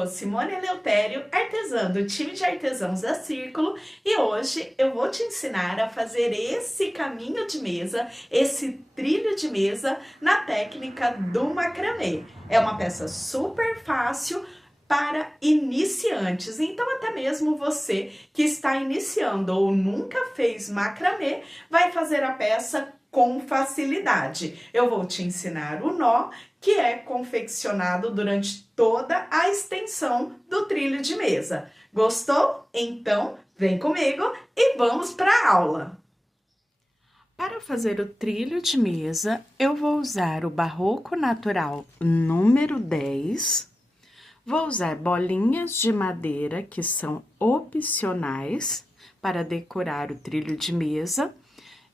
sou Simone Eleutério, artesã do time de artesãos da Círculo, e hoje eu vou te ensinar a fazer esse caminho de mesa, esse trilho de mesa na técnica do macramê. É uma peça super fácil para iniciantes, então até mesmo você que está iniciando ou nunca fez macramê vai fazer a peça com facilidade. Eu vou te ensinar o nó, que é confeccionado durante toda a extensão do trilho de mesa. Gostou? Então, vem comigo e vamos para a aula! Para fazer o trilho de mesa, eu vou usar o Barroco Natural número 10. Vou usar bolinhas de madeira, que são opcionais, para decorar o trilho de mesa.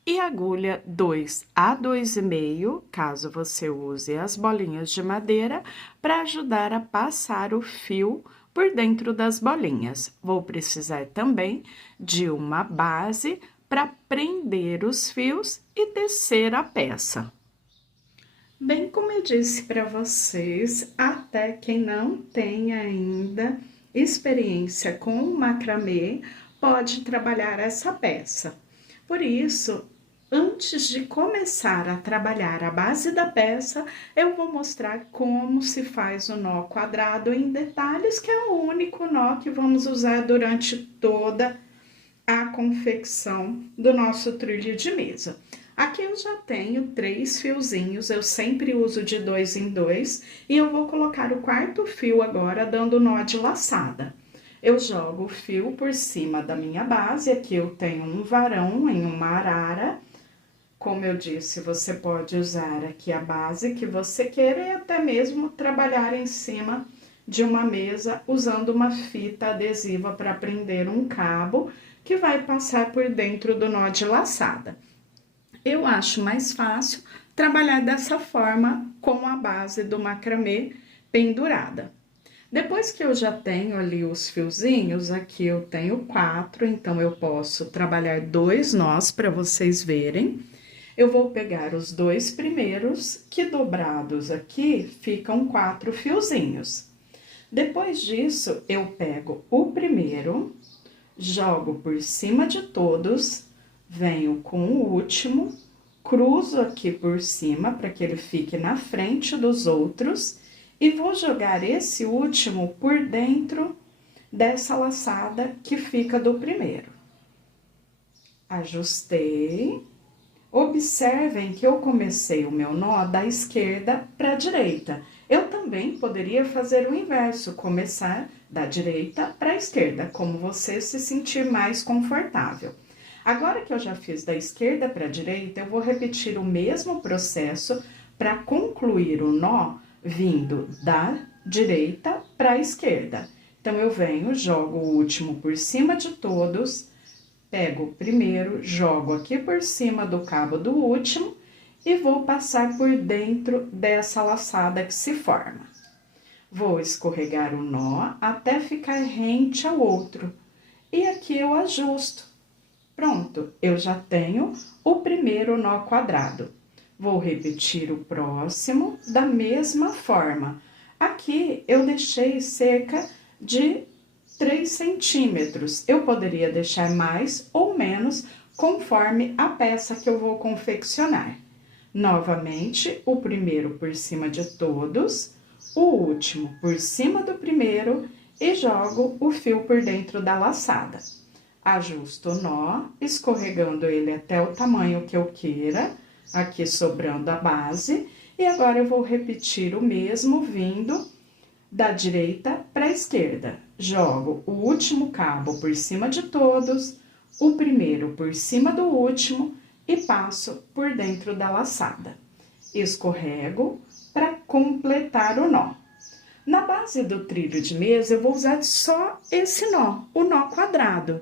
E agulha 2 a 2,5, caso você use as bolinhas de madeira, para ajudar a passar o fio por dentro das bolinhas. Vou precisar também de uma base para prender os fios e tecer a peça. Bem, como eu disse para vocês, até quem não tem ainda experiência com o macramê pode trabalhar essa peça. Por isso, antes de começar a trabalhar a base da peça, eu vou mostrar como se faz o nó quadrado em detalhes, que é o único nó que vamos usar durante toda a confecção do nosso trilho de mesa. Aqui eu já tenho 3 fiozinhos, eu sempre uso de 2 em 2, e eu vou colocar o quarto fio agora dando nó de laçada. Eu jogo o fio por cima da minha base, aqui eu tenho um varão em uma arara. Como eu disse, você pode usar aqui a base que você queira e até mesmo trabalhar em cima de uma mesa usando uma fita adesiva para prender um cabo que vai passar por dentro do nó de laçada. Eu acho mais fácil trabalhar dessa forma com a base do macramê pendurada. Depois que eu já tenho ali os fiozinhos, aqui eu tenho 4, então eu posso trabalhar 2 nós para vocês verem. Eu vou pegar os 2 primeiros, que dobrados aqui ficam 4 fiozinhos. Depois disso, eu pego o primeiro, jogo por cima de todos, venho com o último, cruzo aqui por cima para que ele fique na frente dos outros e vou jogar esse último por dentro dessa laçada que fica do primeiro. Ajustei. Observem que eu comecei o meu nó da esquerda para a direita. Eu também poderia fazer o inverso, começar da direita para a esquerda, como você se sentir mais confortável. Agora que eu já fiz da esquerda para a direita, eu vou repetir o mesmo processo para concluir o nó vindo da direita para a esquerda. Então, eu venho, jogo o último por cima de todos, pego o primeiro, jogo aqui por cima do cabo do último e vou passar por dentro dessa laçada que se forma. Vou escorregar o nó até ficar rente ao outro e aqui eu ajusto. Pronto, eu já tenho o primeiro nó quadrado. Vou repetir o próximo da mesma forma. Aqui eu deixei cerca de 3 centímetros. Eu poderia deixar mais ou menos conforme a peça que eu vou confeccionar. Novamente, o primeiro por cima de todos, o último por cima do primeiro e jogo o fio por dentro da laçada. Ajusto o nó, escorregando ele até o tamanho que eu queira, aqui sobrando a base, e agora eu vou repetir o mesmo vindo da direita para a esquerda. Jogo o último cabo por cima de todos, o primeiro por cima do último e passo por dentro da laçada. Escorrego para completar o nó. Na base do trilho de mesa, eu vou usar só esse nó, o nó quadrado.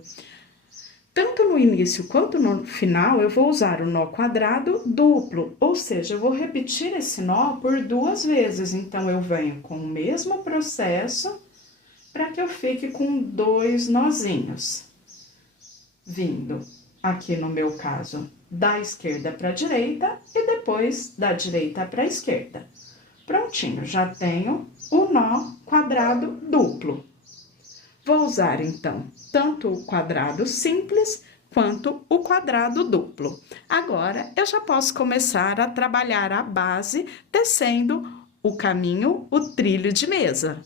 Tanto no início quanto no final, eu vou usar o nó quadrado duplo, ou seja, eu vou repetir esse nó por 2 vezes. Então, eu venho com o mesmo processo para que eu fique com 2 nozinhos. Vindo aqui no meu caso, da esquerda para a direita e depois da direita para a esquerda. Prontinho, já tenho o nó quadrado duplo. Vou usar, então, tanto o quadrado simples quanto o quadrado duplo. Agora, eu já posso começar a trabalhar a base, tecendo o caminho, o trilho de mesa.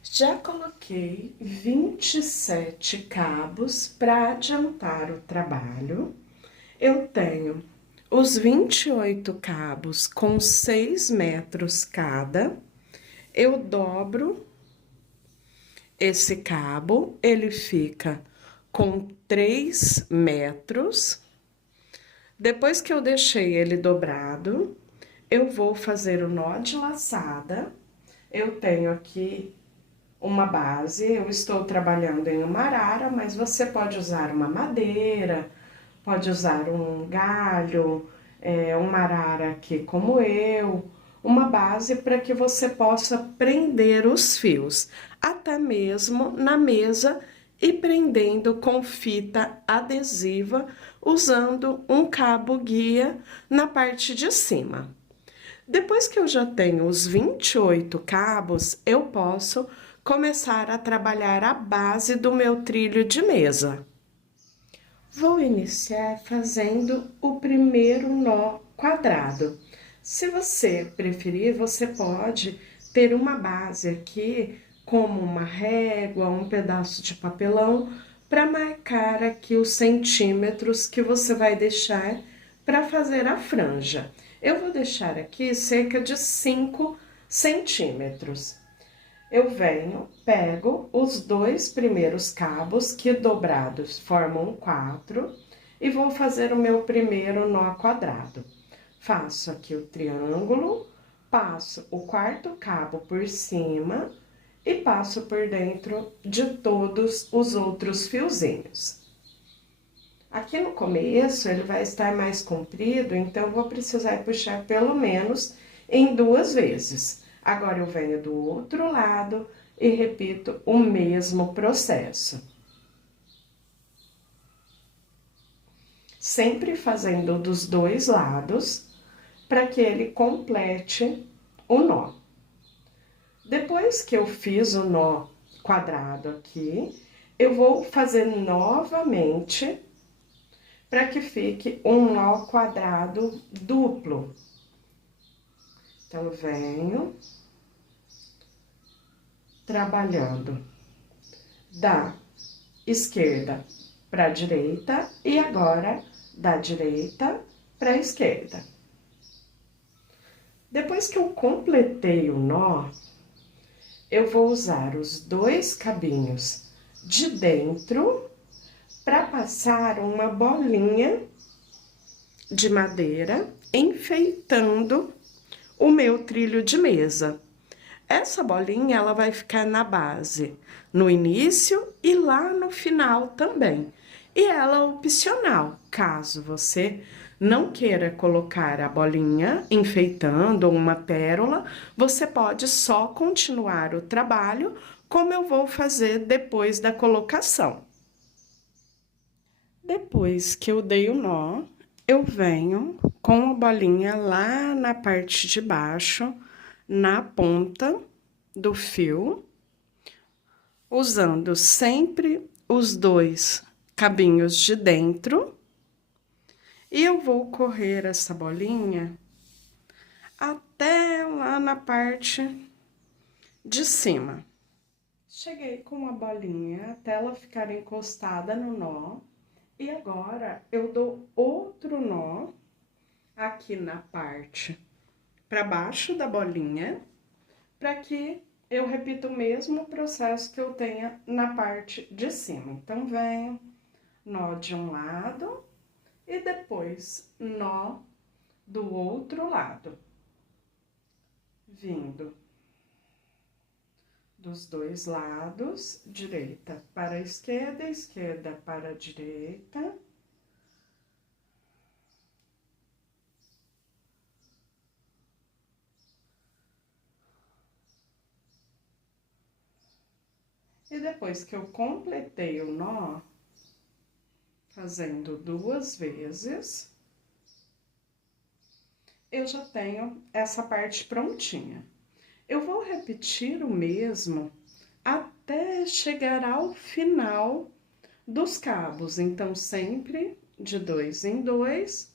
Já coloquei 27 cabos para adiantar o trabalho. Eu tenho os 28 cabos com 6 metros cada. Eu dobro esse cabo, ele fica com 3 metros. Depois que eu deixei ele dobrado, eu vou fazer o nó de laçada. Eu tenho aqui uma base, eu estou trabalhando em uma arara, mas você pode usar uma madeira, pode usar um galho, uma arara aqui como eu, uma base para que você possa prender os fios, até mesmo na mesa e prendendo com fita adesiva, usando um cabo guia na parte de cima. Depois que eu já tenho os 28 cabos, eu posso começar a trabalhar a base do meu trilho de mesa. Vou iniciar fazendo o primeiro nó quadrado. Se você preferir, você pode ter uma base aqui, como uma régua, um pedaço de papelão, para marcar aqui os centímetros que você vai deixar para fazer a franja. Eu vou deixar aqui cerca de 5 centímetros. Eu venho, pego os 2 primeiros cabos que dobrados formam 4 e vou fazer o meu primeiro nó quadrado. Faço aqui o triângulo, passo o 4º cabo por cima e passo por dentro de todos os outros fiozinhos. Aqui no começo ele vai estar mais comprido, então eu vou precisar puxar pelo menos em 2 vezes. Agora, eu venho do outro lado e repito o mesmo processo. Sempre fazendo dos 2 lados, para que ele complete o nó. Depois que eu fiz o nó quadrado aqui, eu vou fazer novamente, para que fique um nó quadrado duplo. Então, venho trabalhando da esquerda para a direita e agora da direita para a esquerda. Depois que eu completei o nó, eu vou usar os 2 cabinhos de dentro para passar uma bolinha de madeira enfeitando o meu trilho de mesa. Essa bolinha, ela vai ficar na base, no início e lá no final também. E ela é opcional, caso você não queira colocar a bolinha enfeitando uma pérola, você pode só continuar o trabalho, como eu vou fazer depois da colocação. Depois que eu dei o nó, eu venho com a bolinha lá na parte de baixo, na ponta do fio, usando sempre os 2 cabinhos de dentro, e eu vou correr essa bolinha até lá na parte de cima. Cheguei com a bolinha até ela ficar encostada no nó, e agora eu dou outro nó aqui na parte para baixo da bolinha, para que eu repita o mesmo processo que eu tenha na parte de cima. Então, venho, nó de um lado e depois nó do outro lado. Vindo dos 2 lados, direita para a esquerda, esquerda para a direita. E depois que eu completei o nó, fazendo 2 vezes, eu já tenho essa parte prontinha. Eu vou repetir o mesmo até chegar ao final dos cabos, então sempre de 2 em 2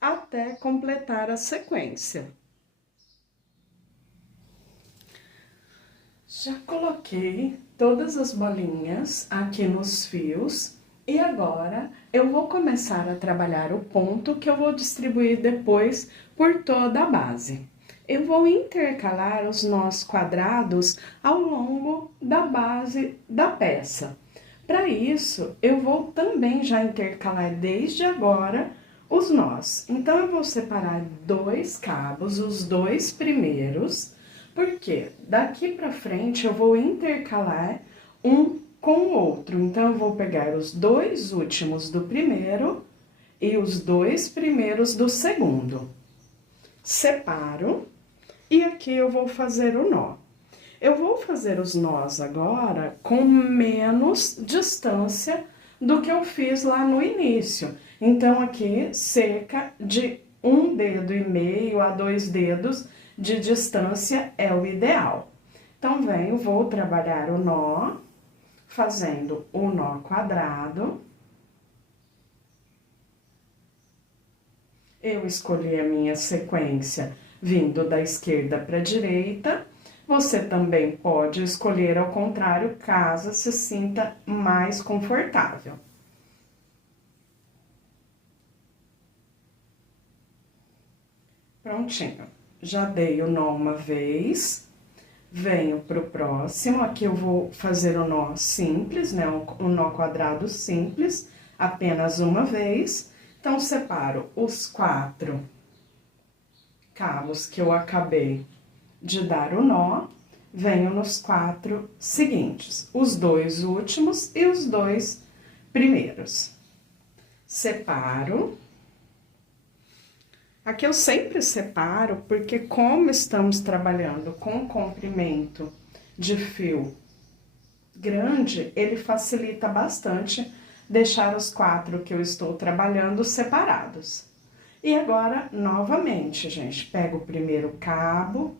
até completar a sequência. Já coloquei todas as bolinhas aqui nos fios e agora eu vou começar a trabalhar o ponto que eu vou distribuir depois por toda a base. Eu vou intercalar os nós quadrados ao longo da base da peça. Para isso, eu vou também já intercalar desde agora os nós. Então, eu vou separar 2 cabos, os 2 primeiros, porque daqui para frente eu vou intercalar um com o outro. Então, eu vou pegar os 2 últimos do primeiro e os 2 primeiros do segundo. Separo e aqui eu vou fazer o nó. Eu vou fazer os nós agora com menos distância do que eu fiz lá no início. Então, aqui, cerca de 1,5 dedo a 2 dedos de distância é o ideal. Então, vou trabalhar o nó, fazendo o nó quadrado. Eu escolhi a minha sequência vindo da esquerda para a direita. Você também pode escolher ao contrário, caso se sinta mais confortável. Prontinho. Já dei o nó uma vez, venho pro próximo. Aqui eu vou fazer o nó simples, né? O nó quadrado simples, apenas uma vez. Então, separo os 4 cabos que eu acabei de dar o nó, venho nos 4 seguintes, os 2 últimos e os 2 primeiros. Separo. Aqui eu sempre separo, porque como estamos trabalhando com comprimento de fio grande, ele facilita bastante deixar os 4 que eu estou trabalhando separados. E agora, novamente, gente, pego o primeiro cabo,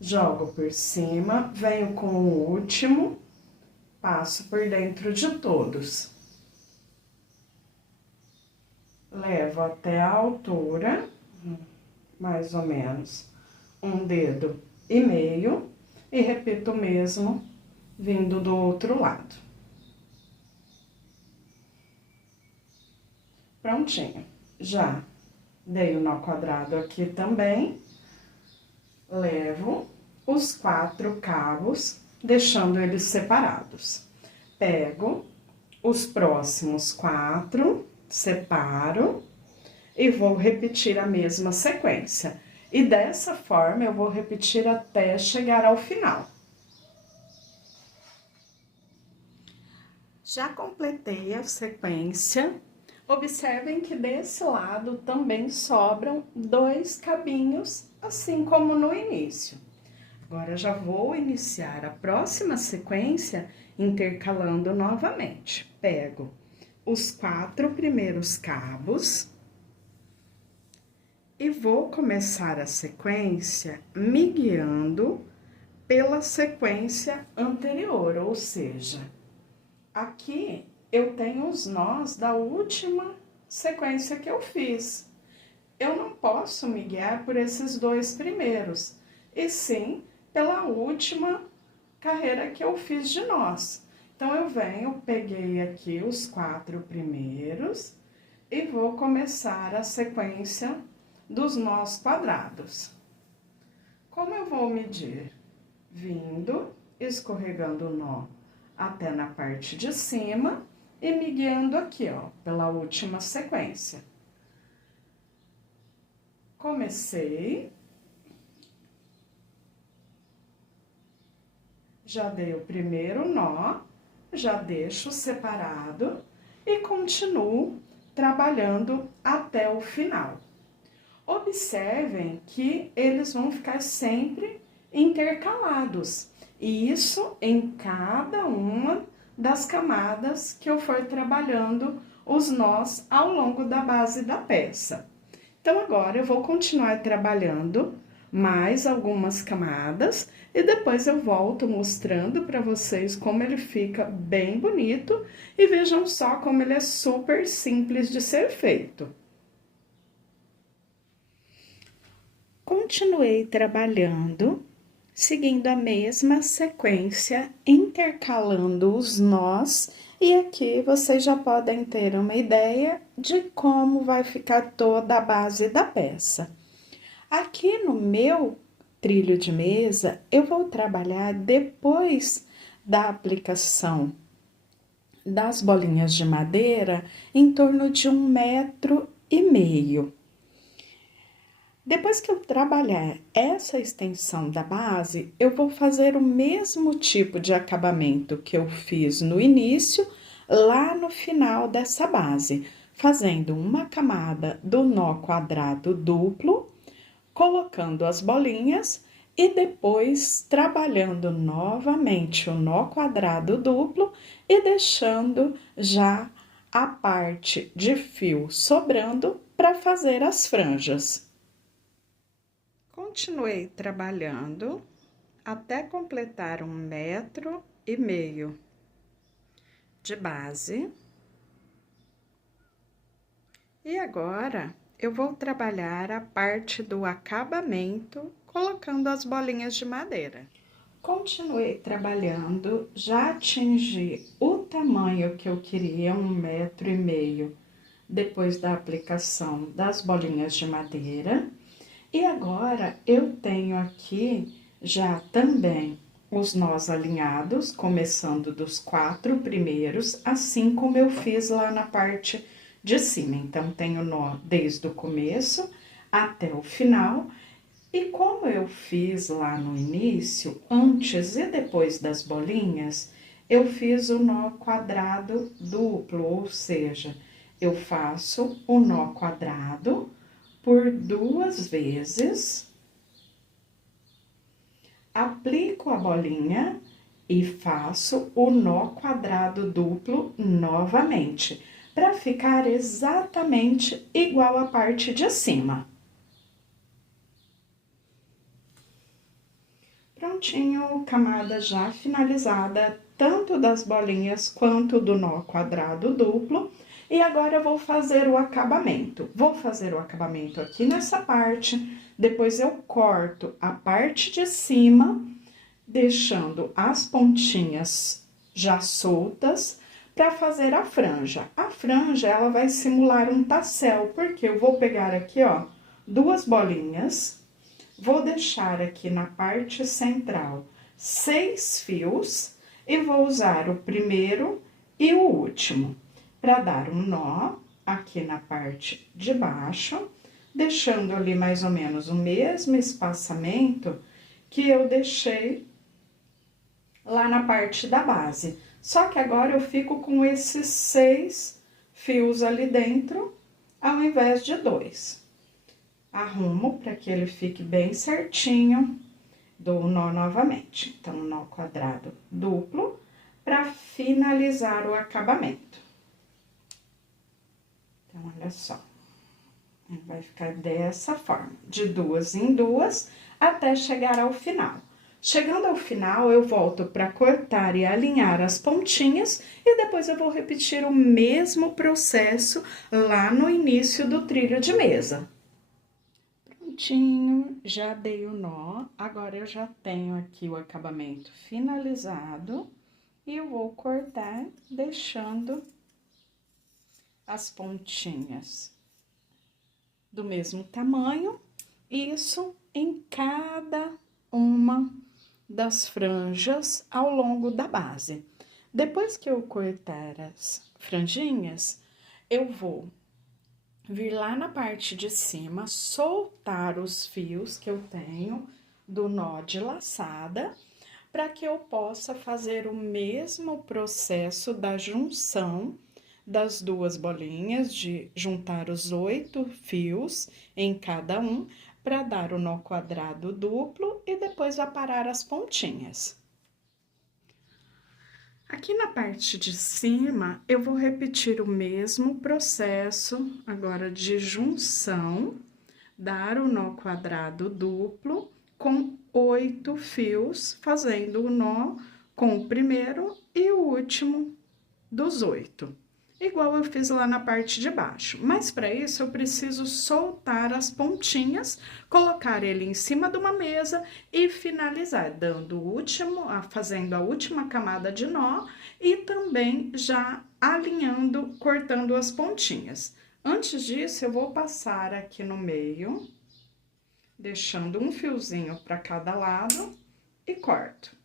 jogo por cima, venho com o último, passo por dentro de todos. Levo até a altura, mais ou menos, 1,5 dedo, e repito o mesmo vindo do outro lado. Prontinho. Já dei o nó quadrado aqui também. Levo os 4 cabos, deixando eles separados. Pego os próximos 4, separo e vou repetir a mesma sequência. E dessa forma, eu vou repetir até chegar ao final. Já completei a sequência. Observem que desse lado também sobram 2 cabinhos, assim como no início. Agora, já vou iniciar a próxima sequência intercalando novamente. Pego os 4 primeiros cabos e vou começar a sequência me guiando pela sequência anterior, ou seja, aqui eu tenho os nós da última sequência que eu fiz. Eu não posso me guiar por esses 2 primeiros, e sim pela última carreira que eu fiz de nós. Então, eu peguei aqui os 4 primeiros e vou começar a sequência dos nós quadrados. Como eu vou medir? Vindo, escorregando o nó até na parte de cima e me guiando aqui, ó, pela última sequência. Comecei. Já dei o primeiro nó, já deixo separado e continuo trabalhando até o final. Observem que eles vão ficar sempre intercalados, e isso em cada uma das camadas que eu for trabalhando os nós ao longo da base da peça. Então, agora eu vou continuar trabalhando mais algumas camadas e depois eu volto mostrando para vocês como ele fica bem bonito e vejam só como ele é super simples de ser feito. Continuei trabalhando, seguindo a mesma sequência, intercalando os nós, e aqui vocês já podem ter uma ideia de como vai ficar toda a base da peça. Aqui no meu trilho de mesa, eu vou trabalhar depois da aplicação das bolinhas de madeira em torno de 1,5 metro. Depois que eu trabalhar essa extensão da base, eu vou fazer o mesmo tipo de acabamento que eu fiz no início, lá no final dessa base, fazendo uma camada do nó quadrado duplo, colocando as bolinhas e depois trabalhando novamente o nó quadrado duplo e deixando já a parte de fio sobrando para fazer as franjas. Continuei trabalhando até completar 1,5 metro de base. E agora, eu vou trabalhar a parte do acabamento, colocando as bolinhas de madeira. Continuei trabalhando, já atingi o tamanho que eu queria, 1,5 metro, depois da aplicação das bolinhas de madeira. E agora, eu tenho aqui já também os nós alinhados, começando dos 4 primeiros, assim como eu fiz lá na parte de cima. Então, tenho nó desde o começo até o final. E como eu fiz lá no início, antes e depois das bolinhas, eu fiz o nó quadrado duplo, ou seja, eu faço o nó quadrado por 2 vezes, aplico a bolinha e faço o nó quadrado duplo novamente, para ficar exatamente igual à parte de cima. Prontinho, camada já finalizada, tanto das bolinhas quanto do nó quadrado duplo. E agora eu vou fazer o acabamento. Vou fazer o acabamento aqui nessa parte, depois eu corto a parte de cima, deixando as pontinhas já soltas para fazer a franja. A franja, ela vai simular um tassel, porque eu vou pegar aqui, ó, 2 bolinhas, vou deixar aqui na parte central 6 fios e vou usar o primeiro e o último para dar um nó aqui na parte de baixo, deixando ali mais ou menos o mesmo espaçamento que eu deixei lá na parte da base. Só que agora eu fico com esses 6 fios ali dentro, ao invés de 2. Arrumo para que ele fique bem certinho, dou o nó novamente. Então, nó quadrado duplo para finalizar o acabamento. Então, olha só, vai ficar dessa forma, de 2 em 2, até chegar ao final. Chegando ao final, eu volto para cortar e alinhar as pontinhas e depois eu vou repetir o mesmo processo lá no início do trilho de mesa. Prontinho, já dei o nó, agora eu já tenho aqui o acabamento finalizado e eu vou cortar deixando as pontinhas do mesmo tamanho, isso em cada uma das franjas ao longo da base. Depois que eu cortar as franjinhas, eu vou vir lá na parte de cima, soltar os fios que eu tenho do nó de laçada, para que eu possa fazer o mesmo processo da junção das 2 bolinhas, de juntar os 8 fios em cada um, para dar o nó quadrado duplo e depois aparar as pontinhas. Aqui na parte de cima, eu vou repetir o mesmo processo agora de junção, dar o nó quadrado duplo com 8 fios, fazendo o nó com o primeiro e o último dos 8. Igual eu fiz lá na parte de baixo. Mas para isso eu preciso soltar as pontinhas, colocar ele em cima de uma mesa e finalizar, dando o último, fazendo a última camada de nó e também já alinhando, cortando as pontinhas. Antes disso, eu vou passar aqui no meio, deixando um fiozinho para cada lado e corto.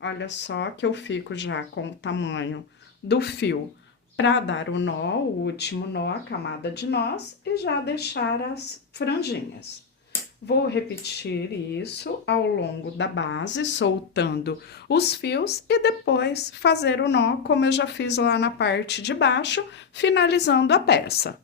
Olha só que eu fico já com o tamanho do fio para dar o nó, o último nó, a camada de nós e já deixar as franjinhas. Vou repetir isso ao longo da base, soltando os fios e depois fazer o nó, como eu já fiz lá na parte de baixo, finalizando a peça.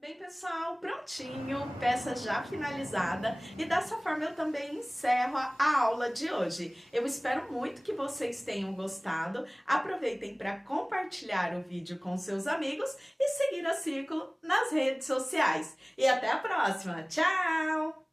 Bem, pessoal, prontinho, peça já finalizada, e dessa forma eu também encerro a aula de hoje. Eu espero muito que vocês tenham gostado, aproveitem para compartilhar o vídeo com seus amigos e seguir a Círculo nas redes sociais. E até a próxima, tchau!